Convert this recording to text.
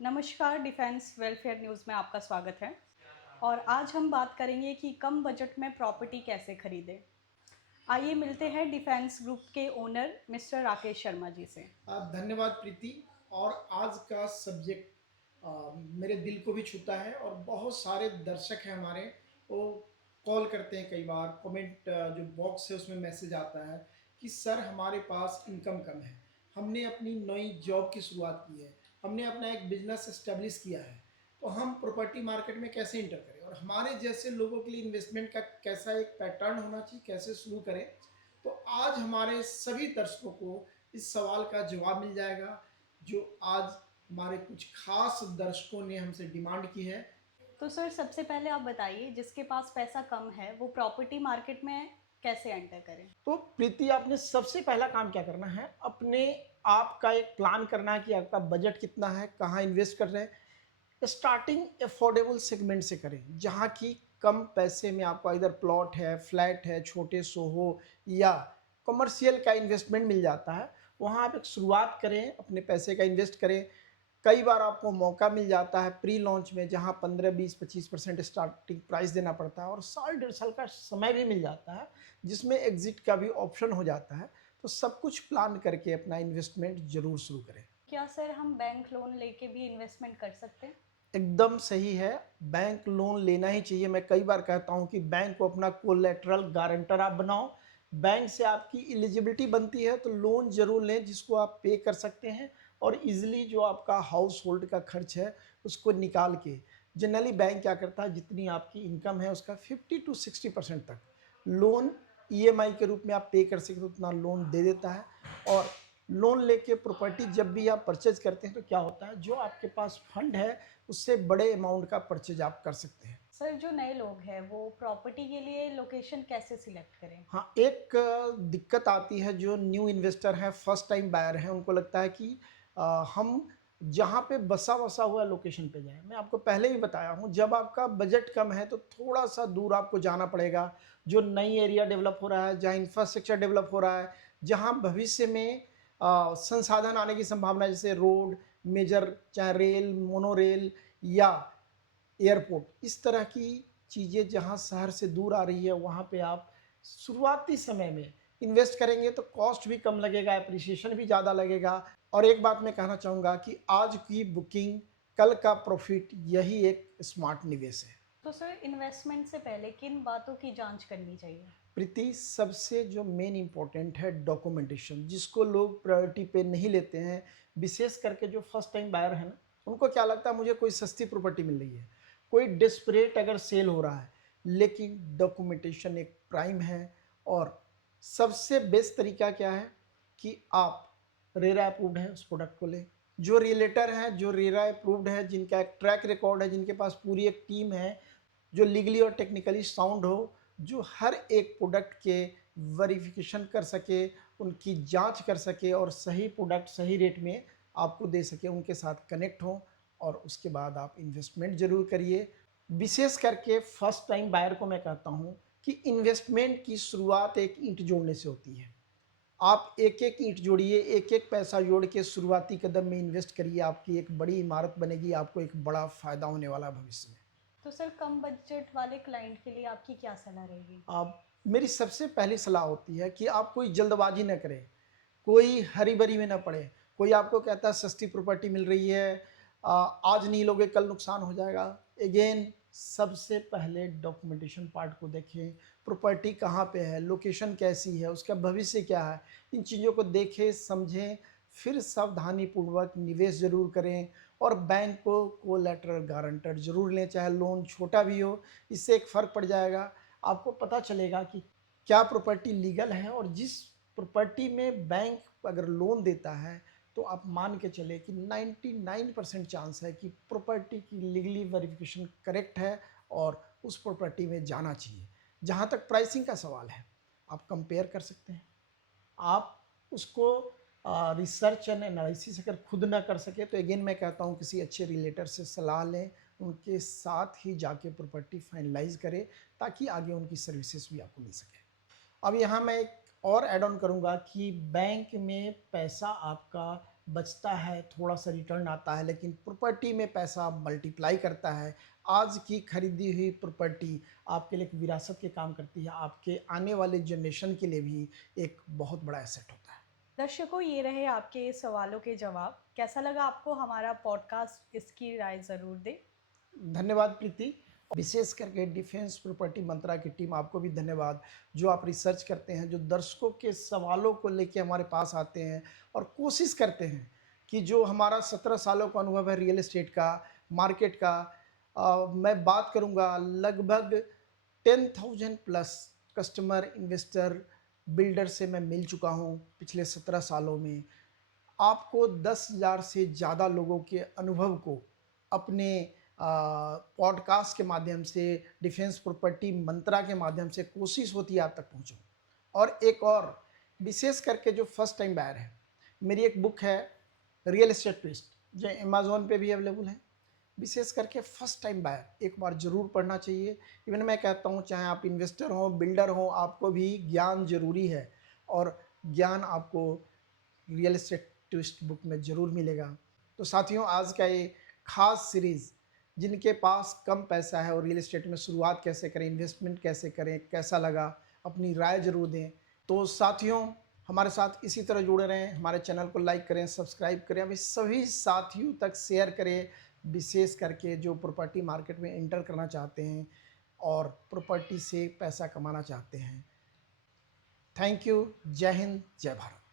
नमस्कार, defence welfare news में आपका स्वागत है। और आज हम बात करेंगे कि कम बजट में प्रॉपर्टी कैसे खरीदें। आइए मिलते हैं डिफेंस ग्रुप के ओनर मिस्टर राकेश शर्मा जी से। धन्यवाद प्रीति। और आज का सब्जेक्ट मेरे दिल को भी छूता है और बहुत सारे दर्शक हैं हमारे, वो कॉल करते हैं, कई बार कमेंट जो बॉक्स है उसमें मैसेज आता है कि सर हमारे पास इनकम कम है, हमने अपनी नई जॉब की शुरुआत की है, हमने अपना एक बिजनेस एस्टेब्लिश किया है, तो हम प्रॉपर्टी मार्केट में कैसे इंटर करें और हमारे जैसे लोगों के लिए इन्वेस्टमेंट का कैसा एक पैटर्न होना चाहिए, कैसे शुरू करें। तो आज हमारे सभी दर्शकों को इस सवाल का जवाब मिल जाएगा, जो आज हमारे कुछ खास दर्शकों ने हमसे डिमांड की है। तो सर सबसे पहले आप बताइए, जिसके पास पैसा कम है वो प्रॉपर्टी मार्केट में कैसे एंटर करें। तो प्रीति, आपने सबसे पहला काम क्या करना है, अपने आप का एक प्लान करना है कि आपका बजट कितना है, कहाँ इन्वेस्ट कर रहे हैं। स्टार्टिंग अफोर्डेबल सेगमेंट से करें, जहाँ की कम पैसे में आपको इधर प्लॉट है, फ्लैट है, छोटे सोहो या कमर्शियल का इन्वेस्टमेंट मिल जाता है। वहाँ आप एक शुरुआत करें, अपने पैसे का इन्वेस्ट करें। कई बार आपको मौका मिल जाता है प्री लॉन्च में, जहाँ 15-20-25% स्टार्टिंग प्राइस देना पड़ता है और साल डेढ़ साल का समय भी मिल जाता है, जिसमें एग्जिट का भी ऑप्शन हो जाता है। तो सब कुछ प्लान करके अपना इन्वेस्टमेंट जरूर शुरू करें। क्या सर हम बैंक लोन लेके भी इन्वेस्टमेंट कर सकते हैं। एकदम सही है, बैंक लोन लेना ही चाहिए। मैं कई बार कहता हूं कि बैंक को अपना कोलेटरल गारंटर आप बनाओ। बैंक से आपकी एलिजिबिलिटी बनती है तो लोन जरूर लें, जिसको आप पे कर सकते हैं और इजीली जो आपका हाउस होल्ड का खर्च है उसको निकाल के। जनरली बैंक क्या करता है, जितनी आपकी इनकम है उसका 50 to 60% तक लोन ईएमआई के रूप में आप पे कर सकते हो, उतना लोन दे देता है। और लोन लेके प्रॉपर्टी जब भी आप परचेज करते हैं तो क्या होता है, जो आपके पास फंड है उससे बड़े अमाउंट का परचेज आप कर सकते हैं। सर जो नए लोग हैं वो प्रॉपर्टी के लिए लोकेशन कैसे सिलेक्ट करें। हाँ, एक दिक्कत आती है, जो न्यू इन्वेस्टर हैं, फर्स्ट टाइम बायर हैं, उनको लगता है कि हम जहाँ पे बसा वसा हुआ लोकेशन पे जाएं। मैं आपको पहले ही बताया हूँ, जब आपका बजट कम है तो थोड़ा सा दूर आपको जाना पड़ेगा। जो नई एरिया डेवलप हो रहा है, जहाँ इंफ्रास्ट्रक्चर डेवलप हो रहा है, जहाँ भविष्य में संसाधन आने की संभावना है, जैसे रोड, मेजर, चाहे रेल, मोनोरेल या एयरपोर्ट, इस तरह की चीज़ें जहाँ शहर से दूर आ रही है, वहाँ पे आप शुरुआती समय में इन्वेस्ट करेंगे तो कॉस्ट भी कम लगेगा, एप्रिसिएशन भी ज़्यादा लगेगा। और एक बात मैं कहना चाहूँगा कि आज की बुकिंग, कल का प्रॉफिट, यही एक स्मार्ट निवेश है। तो सर इन्वेस्टमेंट से पहले किन बातों की जांच करनी चाहिए। प्रीति, सबसे जो मेन इंपॉर्टेंट है डॉक्यूमेंटेशन, जिसको लोग प्रायोरिटी पे नहीं लेते हैं। विशेष करके जो फर्स्ट टाइम बायर है ना, उनको क्या लगता है मुझे कोई सस्ती प्रॉपर्टी मिल रही है, कोई डेस्परेट अगर सेल हो रहा है। लेकिन डॉक्यूमेंटेशन एक प्राइम है। और सबसे बेस्ट तरीका क्या है कि आप रेरा अप्रूव्ड है उस प्रोडक्ट को लें। जो रिलेटर हैं, जो रेरा अप्रूव्ड है, जिनका एक ट्रैक रिकॉर्ड है, जिनके पास पूरी एक टीम है, जो लीगली और टेक्निकली साउंड हो, जो हर एक प्रोडक्ट के वेरिफिकेशन कर सके, उनकी जांच कर सके और सही प्रोडक्ट सही रेट में आपको दे सके, उनके साथ कनेक्ट हो। और उसके बाद आप इन्वेस्टमेंट जरूर करिए। विशेष करके फर्स्ट टाइम बायर को मैं कहता हूँ कि इन्वेस्टमेंट की शुरुआत एक ईंट जोड़ने से होती है। आप एक एक ईंट जोड़िए, एक एक पैसा जोड़ के शुरुआती कदम में इन्वेस्ट करिए, आपकी एक बड़ी इमारत बनेगी, आपको एक बड़ा फायदा होने वाला भविष्य में। तो सर कम बजट वाले क्लाइंट के लिए आपकी क्या सलाह रहेगी। आप, मेरी सबसे पहली सलाह होती है कि आप कोई जल्दबाजी न करें, कोई हरी बरी में न पड़े। कोई आपको कहता है सस्ती प्रॉपर्टी मिल रही है, आज नहीं लोगे कल नुकसान हो जाएगा। अगेन, सबसे पहले डॉक्यूमेंटेशन पार्ट को देखें। प्रॉपर्टी कहाँ पे है, लोकेशन कैसी है, उसका भविष्य क्या है, इन चीज़ों को देखें, समझें, फिर सावधानीपूर्वक निवेश जरूर करें। और बैंक को कोलैटरल गारंटर जरूर लें, चाहे लोन छोटा भी हो। इससे एक फ़र्क पड़ जाएगा, आपको पता चलेगा कि क्या प्रॉपर्टी लीगल है। और जिस प्रॉपर्टी में बैंक अगर लोन देता है तो आप मान के चले कि 99% चांस है कि प्रॉपर्टी की लीगली वेरिफिकेशन करेक्ट है और उस प्रॉपर्टी में जाना चाहिए। जहाँ तक प्राइसिंग का सवाल है, आप कंपेयर कर सकते हैं। आप उसको रिसर्च एंड एनालिसिस अगर खुद ना कर सके तो अगेन मैं कहता हूँ किसी अच्छे रिलेटर से सलाह लें, उनके साथ ही जाके प्रॉपर्टी फाइनलाइज करें, ताकि आगे उनकी सर्विसेज भी आपको मिल सके। अब यहाँ मैं एक और ऐड ऑन करूँगा कि बैंक में पैसा आपका बचता है, थोड़ा सा रिटर्न आता है, लेकिन प्रॉपर्टी में पैसा मल्टीप्लाई करता है। आज की खरीदी हुई प्रॉपर्टी आपके लिए एक विरासत के काम करती है, आपके आने वाले जनरेशन के लिए भी एक बहुत बड़ा एसेट होता है। दर्शकों, ये रहे आपके सवालों के जवाब। कैसा लगा आपको हमारा पॉडकास्ट? इसकी राय ज़रूर दें। धन्यवाद प्रीति। विशेष करके डिफेंस प्रॉपर्टी मंत्रा की टीम, आपको भी धन्यवाद, जो आप रिसर्च करते हैं, जो दर्शकों के सवालों को लेके हमारे पास आते हैं और कोशिश करते हैं कि जो हमारा 17 सालों का अनुभव है रियल एस्टेट का, मार्केट का, मैं बात करूंगा लगभग 10,000 प्लस कस्टमर, इन्वेस्टर, बिल्डर से मैं मिल चुका हूं पिछले 17 सालों में। आपको 10,000 से ज़्यादा लोगों के अनुभव को अपने पॉडकास्ट के माध्यम से, डिफेंस प्रॉपर्टी मंत्रा के माध्यम से कोशिश होती है आप तक पहुंचूं। और एक और विशेष करके जो फर्स्ट टाइम बायर है, मेरी एक बुक है रियल एस्टेट ट्विस्ट, जो अमेज़ॉन पे भी अवेलेबल है। विशेष करके फर्स्ट टाइम बायर एक बार ज़रूर पढ़ना चाहिए। इवन मैं कहता हूँ, चाहे आप इन्वेस्टर हो, बिल्डर हो, आपको भी ज्ञान ज़रूरी है, और ज्ञान आपको रियल एस्टेट ट्विस्ट बुक में ज़रूर मिलेगा। तो साथियों, आज का ये खास सीरीज़, जिनके पास कम पैसा है और रियल एस्टेट में शुरुआत कैसे करें, इन्वेस्टमेंट कैसे करें, कैसा लगा, अपनी राय ज़रूर दें। तो साथियों, हमारे साथ इसी तरह जुड़े रहें, हमारे चैनल को लाइक करें, सब्सक्राइब करें, अभी सभी साथियों तक शेयर करें, विशेष करके जो प्रॉपर्टी मार्केट में एंटर करना चाहते हैं और प्रॉपर्टी से पैसा कमाना चाहते हैं। Thank you. जय हिंद, जय भारत।